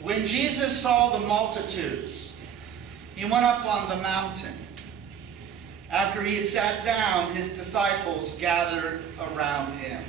When Jesus saw the multitudes, he went up on the mountain. After he had sat down, his disciples gathered around him.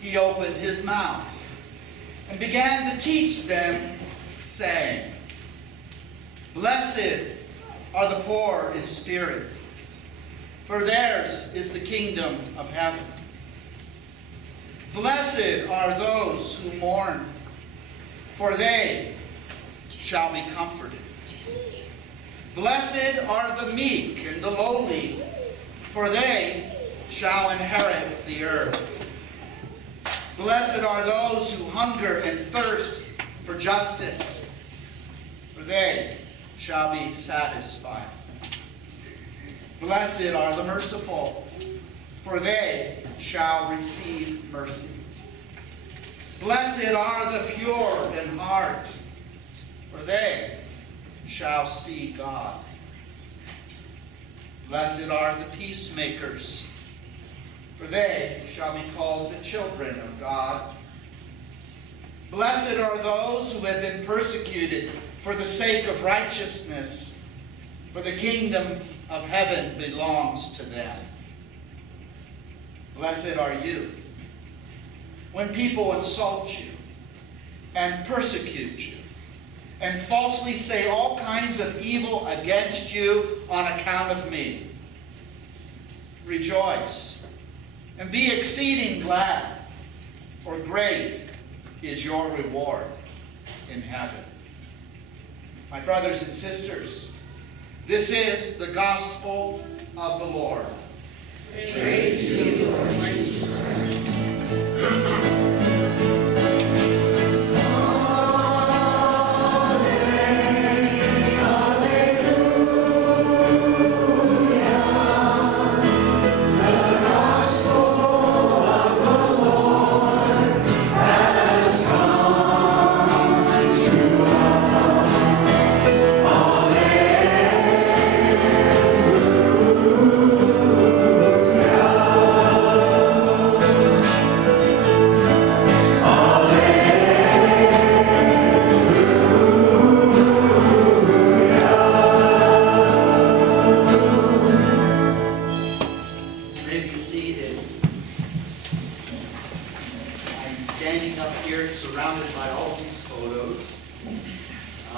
He opened his mouth and began to teach them, saying, "Blessed are the poor in spirit, for theirs is the kingdom of heaven. Blessed are those who mourn, for they shall be comforted. Blessed are the meek and the lowly, for they shall inherit the earth. Blessed are those who hunger and thirst for justice, for they shall be satisfied. Blessed are the merciful, for they shall receive mercy. Blessed are the pure in heart, for they shall see God. Blessed are the peacemakers, for they shall be called the children of God. Blessed are those who have been persecuted for the sake of righteousness, for the kingdom of heaven belongs to them. Blessed are you when people insult you and persecute you and falsely say all kinds of evil against you on account of me. Rejoice and be exceeding glad, for great is your reward in heaven." My brothers and sisters, this is the gospel of the Lord. Praise to you, Lord Jesus Christ.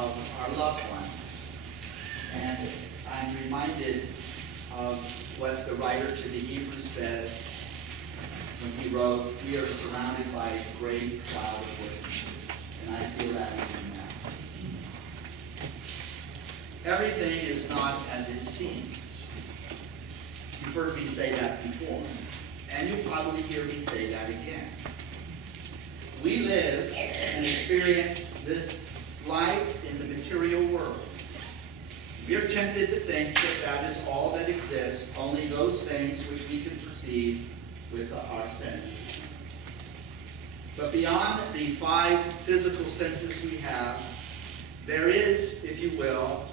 of our loved ones. And I'm reminded of what the writer to the Hebrews said when he wrote, "We are surrounded by a great cloud of witnesses." And I feel that even now. Everything is not as it seems. You've heard me say that before, and you'll probably hear me say that again. We live and experience this life in the material world. We are tempted to think that that is all that exists, only those things which we can perceive with our senses. But beyond the 5 physical senses we have, there is, if you will,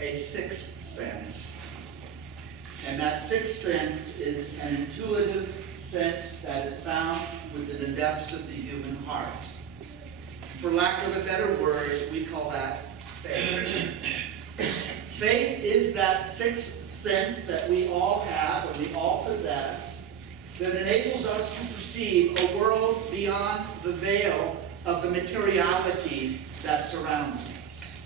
a 6th sense. And that 6th sense is an intuitive sense that is found within the depths of the human heart. For lack of a better word, we call that faith. Faith is that 6th sense that we all have and we all possess that enables us to perceive a world beyond the veil of the materiality that surrounds us.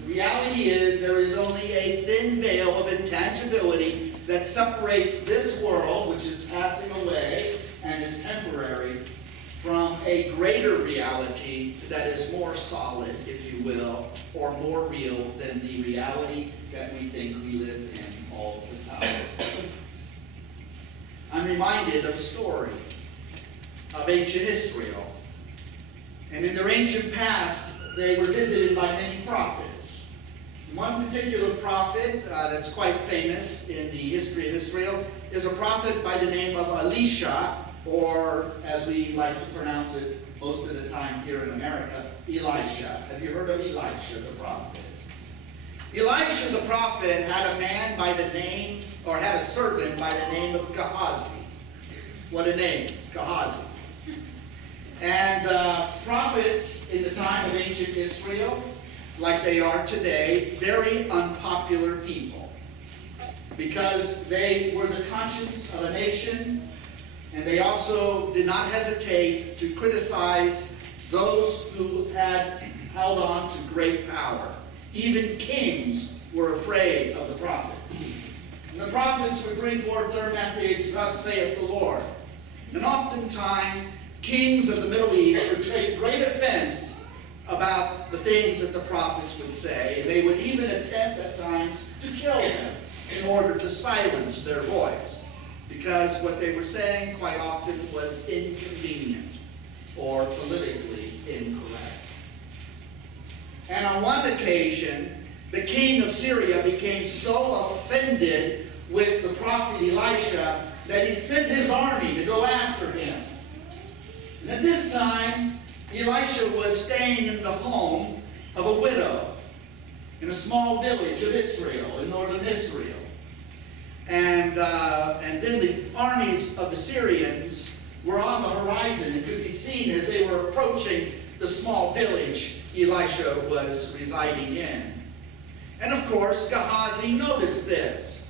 The reality is there is only a thin veil of intangibility that separates this world, which is passing away and is temporary, from a greater reality that is more solid, if you will, or more real than the reality that we think we live in all the time. I'm reminded of a story of ancient Israel. And in their ancient past, they were visited by many prophets. One particular prophet that's quite famous in the history of Israel is a prophet by the name of Elisha, or as we like to pronounce it most of the time here in America, Elisha. Have you heard of Elisha the prophet? Elisha the prophet had a man by the name, or had a servant by the name of Gehazi. What a name, Gehazi. And prophets in the time of ancient Israel, like they are today, very unpopular people. Because they were the conscience of a nation, and they also did not hesitate to criticize those who had held on to great power. Even kings were afraid of the prophets. And the prophets would bring forth their message, "Thus saith the Lord." And oftentimes, kings of the Middle East would take great offense about the things that the prophets would say. And they would even attempt at times to kill them in order to silence their voice. Because what they were saying quite often was inconvenient or politically incorrect. And on one occasion, the king of Syria became so offended with the prophet Elisha that he sent his army to go after him. And at this time, Elisha was staying in the home of a widow in a small village of Israel, in northern Israel. And then the armies of the Syrians were on the horizon and could be seen as they were approaching the small village Elisha was residing in. And of course, Gehazi noticed this.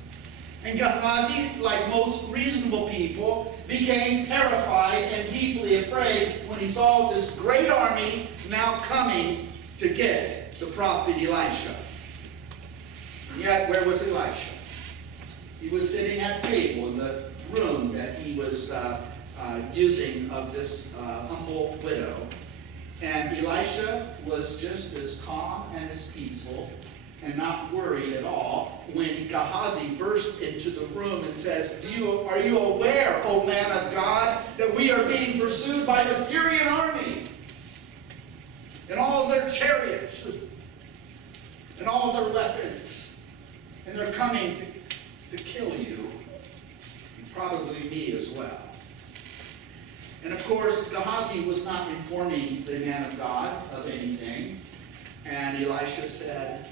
And Gehazi, like most reasonable people, became terrified and deeply afraid when he saw this great army now coming to get the prophet Elisha. And yet, where was Elisha? He was sitting at table in the room that he was using of this humble widow. And Elisha was just as calm and as peaceful and not worried at all when Gehazi burst into the room and says, "Are you aware, O man of God, that we are being pursued by the Syrian army and all of their chariots and all of their weapons, and they're coming to kill you, and probably me as well." And of course, Gehazi was not informing the man of God of anything. And Elisha said,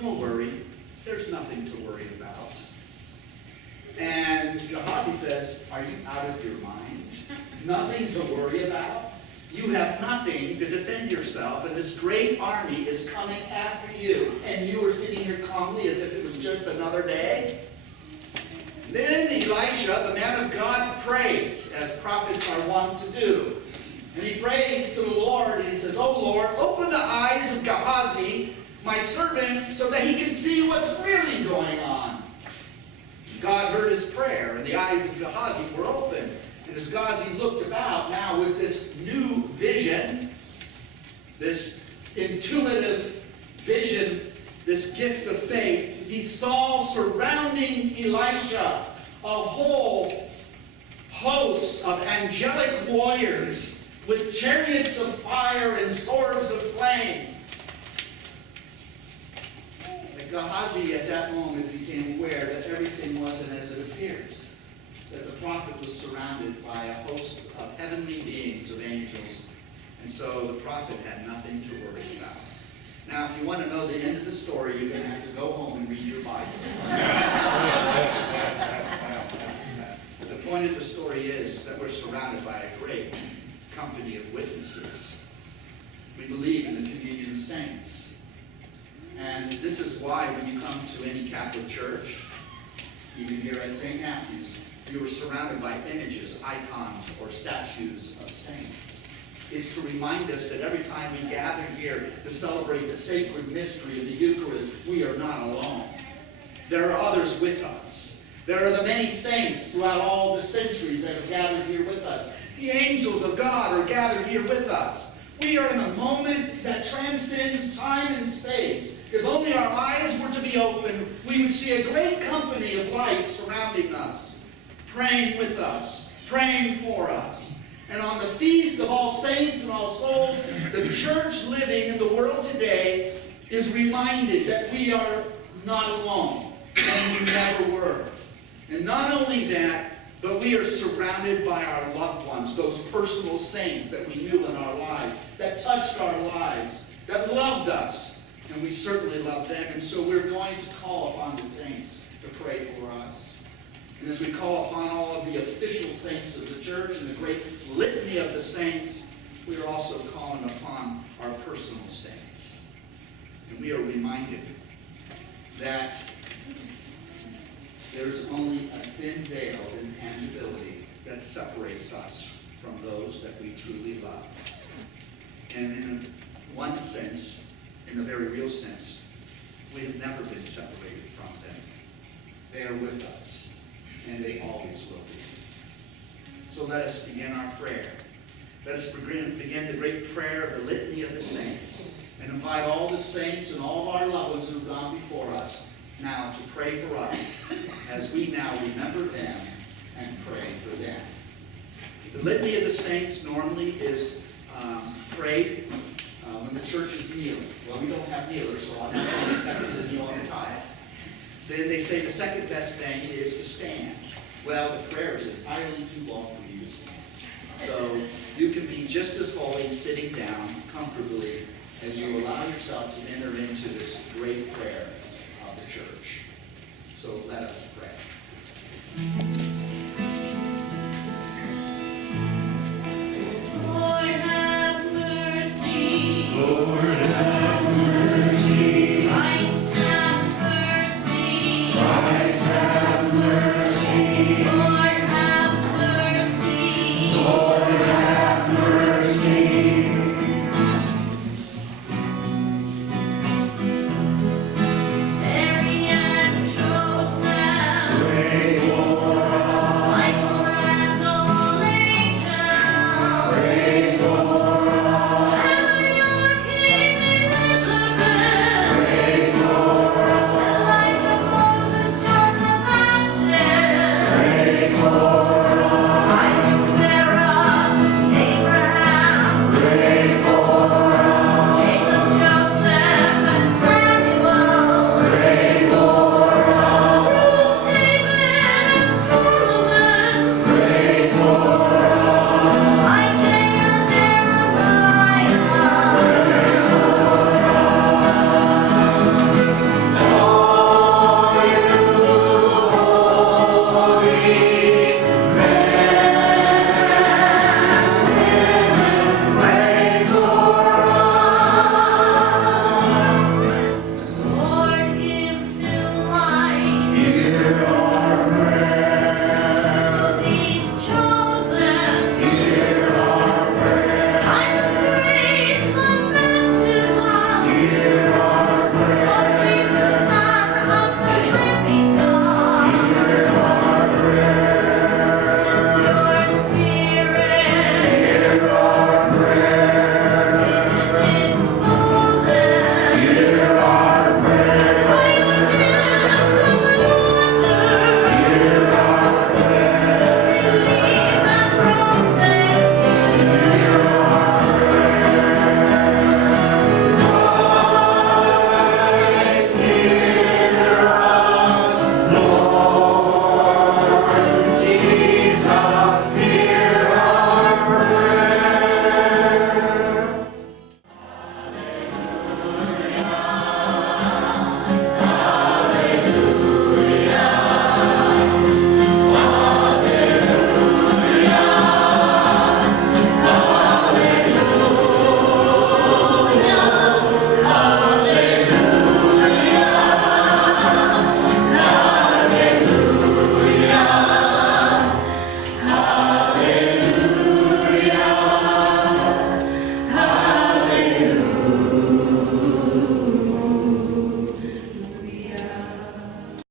"Don't worry, there's nothing to worry about." And Gehazi says, "Are you out of your mind? Nothing to worry about? You have nothing to defend yourself, and this great army is coming after you, and you are sitting here calmly as if it was just another day?" Then Elisha, the man of God, prays, as prophets are wont to do. And he prays to the Lord, and he says, "Oh Lord, open the eyes of Gehazi my servant, so that he can see what's really going on. God heard his prayer, and the eyes of Gehazi were open. And as Gehazi looked about now with this new vision, this intuitive vision, this gift of faith, he saw surrounding Elisha a whole host of angelic warriors with chariots of fire and swords of flame. Gehazi at that moment became aware that everything wasn't as it appears, that the prophet was surrounded by a host of heavenly beings, of angels, and so the prophet had nothing to worry about. Now, if you want to know the end of the story, you're going to have to go home and read your Bible. The point of the story is that we're surrounded by a great company of witnesses. We believe in the communion of saints. And this is why when you come to any Catholic church, even here at St. Matthew's, you are surrounded by images, icons, or statues of saints. It's to remind us that every time we gather here to celebrate the sacred mystery of the Eucharist, we are not alone. There are others with us. There are the many saints throughout all the centuries that have gathered here with us. The angels of God are gathered here with us. We are in a moment that transcends time and space. If only our eyes were to be opened, we would see a great company of light surrounding us, praying with us, praying for us. And on the feast of all saints and all souls, the church living in the world today is reminded that we are not alone, and we never were. And not only that, but we are surrounded by our loved ones, those personal saints that we knew in our life, that touched our lives, that loved us. And we certainly love them. And so we're going to call upon the saints to pray for us. And as we call upon all of the official saints of the church and the great litany of the saints, we are also calling upon our personal saints. And we are reminded that there's only a thin veil in tangibility that separates us from those that we truly love. And in one sense, in a very real sense, we have never been separated from them. They are with us, and they always will be. So let us begin our prayer. Let us begin the great prayer of the Litany of the Saints, and invite all the saints and all of our loved ones who have gone before us now to pray for us, as we now remember them and pray for them. The Litany of the Saints normally is prayed when the church is kneeling. Well, we don't have kneelers, so I'm not expecting to kneel on the tile. Then they say the second best thing is to stand. Well, the prayer is entirely too long for you to stand. So you can be just as holy sitting down comfortably as you allow yourself to enter into this great prayer of the church. So let us pray.